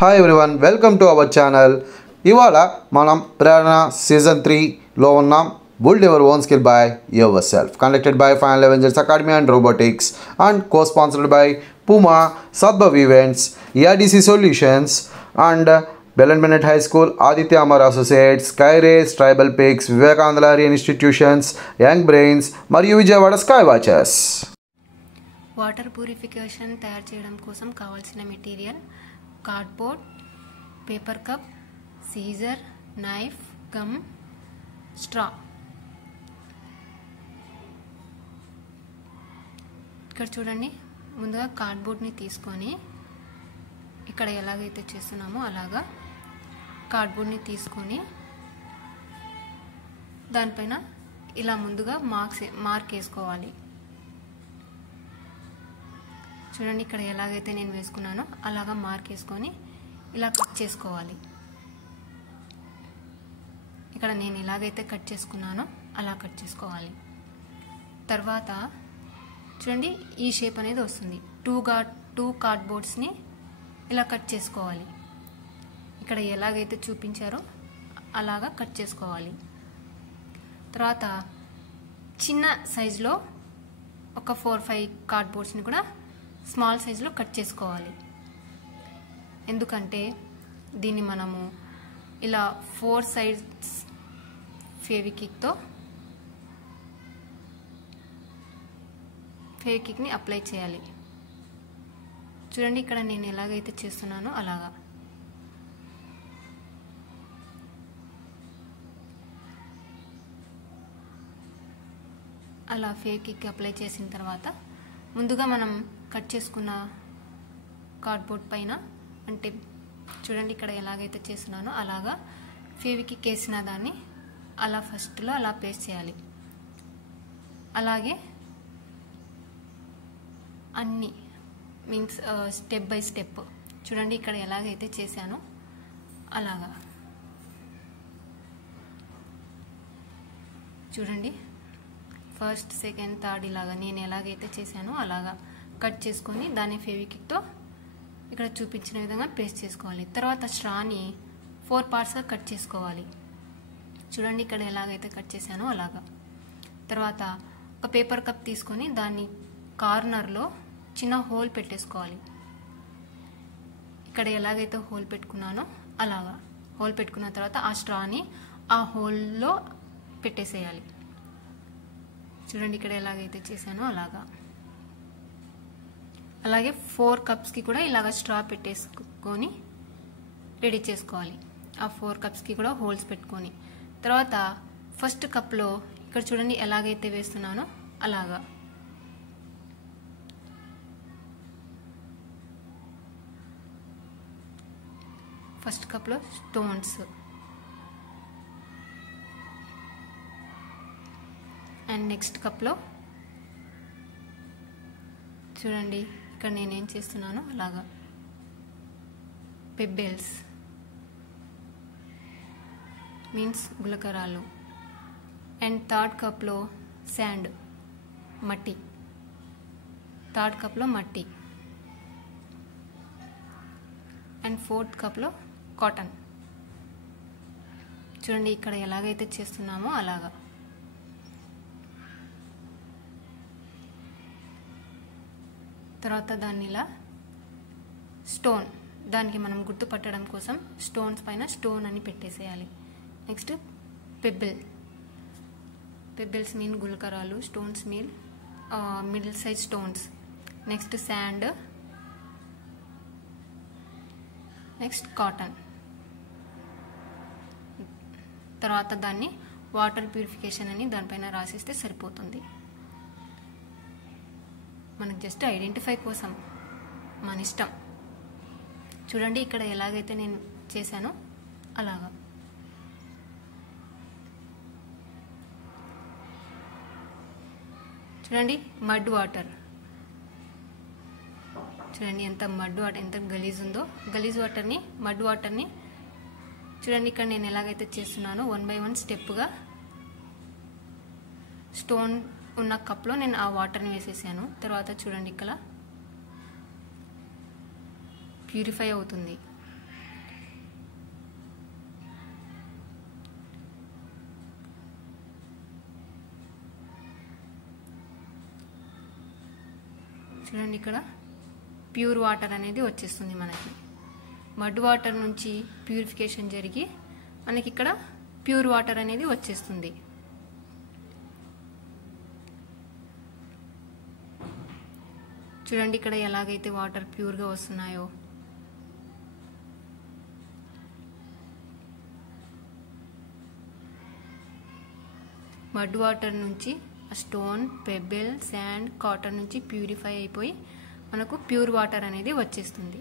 Hi everyone, welcome to our channel. ఇవాళ మనం ప్రేరణ season 3లో ఉన్నాం. Build your own skill by yourself. Conducted by Final Avengers Academy and Robotics and co-sponsored by Puma, Sadbhav Events, ERDC Solutions and Belen Bennett High School, Aditya Amar Associates, Skyrace, Tribal Peaks, Vivekananda Institutions, Young Brains, మరియు Vijayawada sky watches. Water purification తయారు చేయడం కోసం కావాల్సిన material cardboard, paper cup, scissor, knife, gum, straw. ఇక్కడ చూడండి, ముందుగా కార్డ్బోర్డ్ని తీసుకొని ఇక్కడ ఎలాగైతే చేస్తున్నామో అలాగా కార్డ్బోర్డ్ని తీసుకొని దానిపైన ఇలా ముందుగా మార్క్ వేసుకోవాలి. చూడండి, ఇక్కడ ఎలాగైతే నేను వేసుకున్నానో అలాగా మార్క్ వేసుకొని ఇలా కట్ చేసుకోవాలి. ఇక్కడ నేను ఎలాగైతే కట్ చేసుకున్నానో అలా కట్ చేసుకోవాలి. తర్వాత చూడండి, ఈ షేప్ అనేది వస్తుంది. టూ కార్డ్బోర్డ్స్ని ఇలా కట్ చేసుకోవాలి. ఇక్కడ ఎలాగైతే చూపించారో అలాగా కట్ చేసుకోవాలి. తర్వాత చిన్న సైజులో ఒక 4-5 కార్డ్బోర్డ్స్ని కూడా స్మాల్ సైజులో కట్ చేసుకోవాలి. ఎందుకంటే దీన్ని మనము ఇలా 4 సైడ్స్ ఫెవికిక్ని అప్లై చేయాలి. చూడండి, ఇక్కడ నేను ఎలాగైతే చేస్తున్నానో అలాగా. అలా ఫెవికిక్ అప్లై చేసిన తర్వాత ముందుగా మనం కట్ చేసుకున్న కార్డ్బోర్డ్ పైన, అంటే చూడండి ఇక్కడ ఎలాగైతే చేస్తున్నానో అలాగా ఫెవికిక్ వేసిన దాన్ని అలా ఫస్ట్లో అలా పేస్ట్ చేయాలి. అలాగే అన్నీ మీన్స్ స్టెప్ బై స్టెప్ చూడండి ఇక్కడ ఎలాగైతే చేశానో అలాగా. చూడండి, ఫస్ట్, సెకండ్, థర్డ్ ఇలాగా నేను ఎలాగైతే చేశానో అలాగా కట్ చేసుకొని దాన్ని ఫెవికిక్తో ఇక్కడ చూపించిన విధంగా పేస్ట్ చేసుకోవాలి. తర్వాత స్ట్రాని 4 పార్ట్స్గా కట్ చేసుకోవాలి. చూడండి, ఇక్కడ ఎలాగైతే కట్ చేశానో అలాగా. తర్వాత ఒక పేపర్ కప్ తీసుకొని దాన్ని కార్నర్లో చిన్న హోల్ పెట్టేసుకోవాలి. ఇక్కడ ఎలాగైతే హోల్ పెట్టుకున్నానో అలాగా హోల్ పెట్టుకున్న తర్వాత ఆ స్ట్రాని ఆ హోల్లో పెట్టేసేయాలి. చూడండి, ఇక్కడ ఎలాగైతే చేశానో అలాగా. అలాగే 4 కప్స్కి కూడా ఇలాగ స్ట్రా పెట్టేసుకొని రెడీ చేసుకోవాలి. ఆ 4 కప్స్కి కూడా హోల్స్ పెట్టుకొని తర్వాత ఫస్ట్ కప్లో ఇక్కడ చూడండి ఎలాగైతే వేస్తున్నానో అలాగా. ఫస్ట్ కప్లో స్టోన్స్ అండ్ నెక్స్ట్ కప్లో చూడండి ఇక్కడ నేనేం చేస్తున్నానో అలాగా పెబ్బెల్స్ మీన్స్ గులకరాలు. అండ్ థర్డ్ కప్లో శాండ్, మట్టి. థర్డ్ కప్లో మట్టి. అండ్ ఫోర్త్ కప్లో కాటన్. చూడండి ఇక్కడ ఎలాగైతే చేస్తున్నామో అలాగా. తర్వాత దాన్ని ఇలా స్టోన్, దానికి మనం గుర్తుపట్టడం కోసం స్టోన్స్ పైన స్టోన్ అని పెట్టేసేయాలి. నెక్స్ట్ పెబ్బెల్స్ మీన్ గులకరాలు, stones mean middle size stones. Next sand, next cotton. తర్వాత దాన్ని వాటర్ ప్యూరిఫికేషన్ అని దానిపైన రాసిస్తే సరిపోతుంది. మనకు జస్ట్ ఐడెంటిఫై కోసం, మన ఇష్టం. చూడండి ఇక్కడ ఎలాగైతే నేను చేశానో అలాగా. చూడండి మడ్ వాటర్, చూడండి ఎంత మడ్ వాటర్, ఎంత గలీజ్ ఉందో. గలీజ్ వాటర్ని, మడ్ వాటర్ని చూడండి ఇక్కడ నేను ఎలాగైతే చేస్తున్నానో 1 by 1 స్టెప్గా స్టోన్ ఉన్న కప్లో నేను ఆ వాటర్ని వేసేసాను. తర్వాత చూడండి ఇక్కడ ప్యూరిఫై అవుతుంది. చూడండి ఇక్కడ ప్యూర్ వాటర్ అనేది వచ్చేస్తుంది మనకి. మడ్ వాటర్ నుంచి ప్యూరిఫికేషన్ జరిగి మనకి ఇక్కడ ప్యూర్ వాటర్ అనేది వచ్చేస్తుంది. చూడండి ఇక్కడ ఎలాగైతే వాటర్ ప్యూర్గా వస్తున్నాయో. మడ్ వాటర్ నుంచి స్టోన్, పెబెల్, శాండ్, కాటన్ నుంచి ప్యూరిఫై అయిపోయి మనకు ప్యూర్ వాటర్ అనేది వచ్చేస్తుంది.